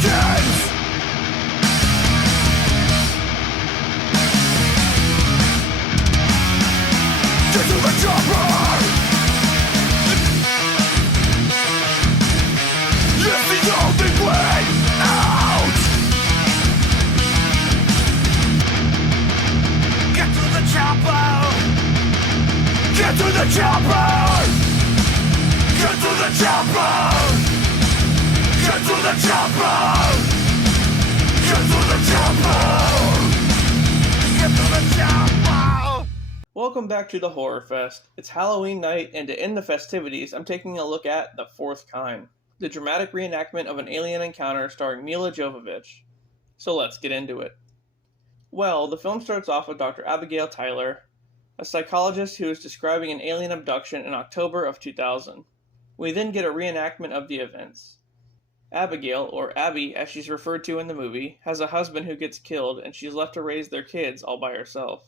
kids. Get to the chopper. It's the only way out. Get to the chopper. Get to the chopper. Get to the chopper. Get to the chopper. Get to the chopper. Get to the chopper. Welcome back to the Horrorfest. It's Halloween night, and to end the festivities, I'm taking a look at The Fourth Kind, the dramatic reenactment of an alien encounter starring Milla Jovovich. So let's get into it. Well, the film starts off with Dr. Abigail Tyler, a psychologist who is describing an alien abduction in October of 2000. We then get a reenactment of the events. Abigail, or Abby as she's referred to in the movie, has a husband who gets killed and she's left to raise their kids all by herself.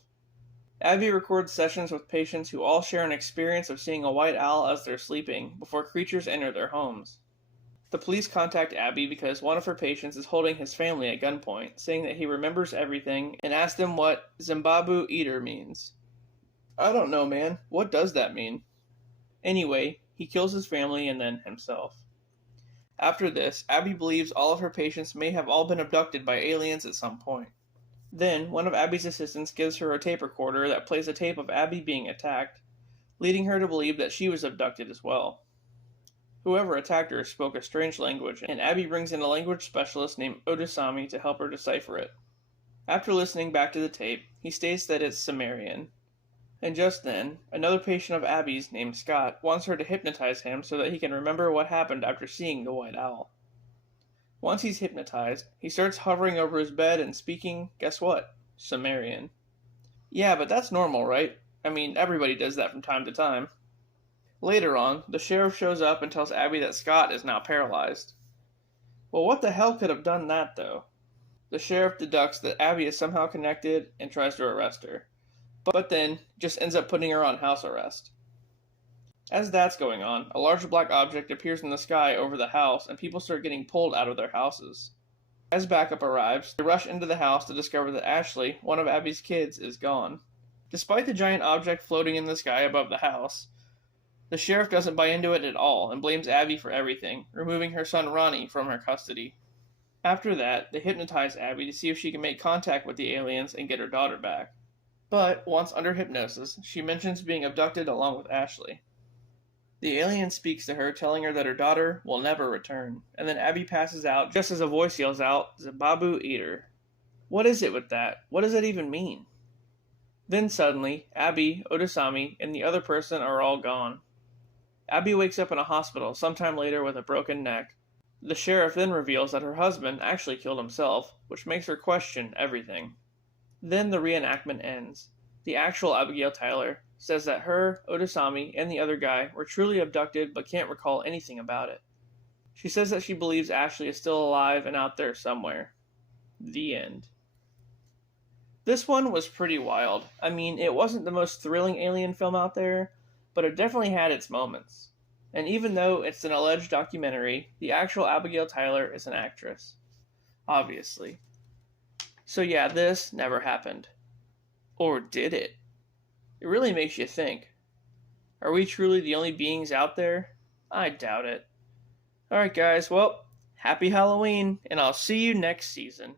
Abby records sessions with patients who all share an experience of seeing a white owl as they're sleeping before creatures enter their homes. The police contact Abby because one of her patients is holding his family at gunpoint, saying that he remembers everything, and ask them what Zimbabwe eater means. I don't know, man. What does that mean? Anyway, he kills his family and then himself. After this, Abby believes all of her patients may have all been abducted by aliens at some point. Then, one of Abby's assistants gives her a tape recorder that plays a tape of Abby being attacked, leading her to believe that she was abducted as well. Whoever attacked her spoke a strange language, and Abby brings in a language specialist named Odusami to help her decipher it. After listening back to the tape, he states that it's Sumerian. And just then, another patient of Abby's, named Scott, wants her to hypnotize him so that he can remember what happened after seeing the white owl. Once he's hypnotized, he starts hovering over his bed and speaking, guess what? Sumerian. Yeah, but that's normal, right? I mean, everybody does that from time to time. Later on, the sheriff shows up and tells Abby that Scott is now paralyzed. Well, what the hell could have done that, though? The sheriff deducts that Abby is somehow connected and tries to arrest her, but then just ends up putting her on house arrest. As that's going on, a large black object appears in the sky over the house and people start getting pulled out of their houses. As backup arrives, they rush into the house to discover that Ashley, one of Abby's kids, is gone. Despite the giant object floating in the sky above the house, the sheriff doesn't buy into it at all and blames Abby for everything, removing her son Ronnie from her custody. After that, they hypnotize Abby to see if she can make contact with the aliens and get her daughter back. But, once under hypnosis, she mentions being abducted along with Ashley. The alien speaks to her, telling her that her daughter will never return, and then Abby passes out just as a voice yells out, Zimbabwe eater. What is it with that? What does that even mean? Then suddenly, Abby, Odusami, and the other person are all gone. Abby wakes up in a hospital sometime later with a broken neck. The sheriff then reveals that her husband actually killed himself, which makes her question everything. Then the reenactment ends. The actual Abigail Tyler says that her, Odusami, and the other guy were truly abducted but can't recall anything about it. She says that she believes Ashley is still alive and out there somewhere. The end. This one was pretty wild. I mean, it wasn't the most thrilling alien film out there, but it definitely had its moments. And even though it's an alleged documentary, the actual Abigail Tyler is an actress. Obviously. So yeah, this never happened. Or did it? It really makes you think. Are we truly the only beings out there? I doubt it. Alright guys, well, happy Halloween, and I'll see you next season.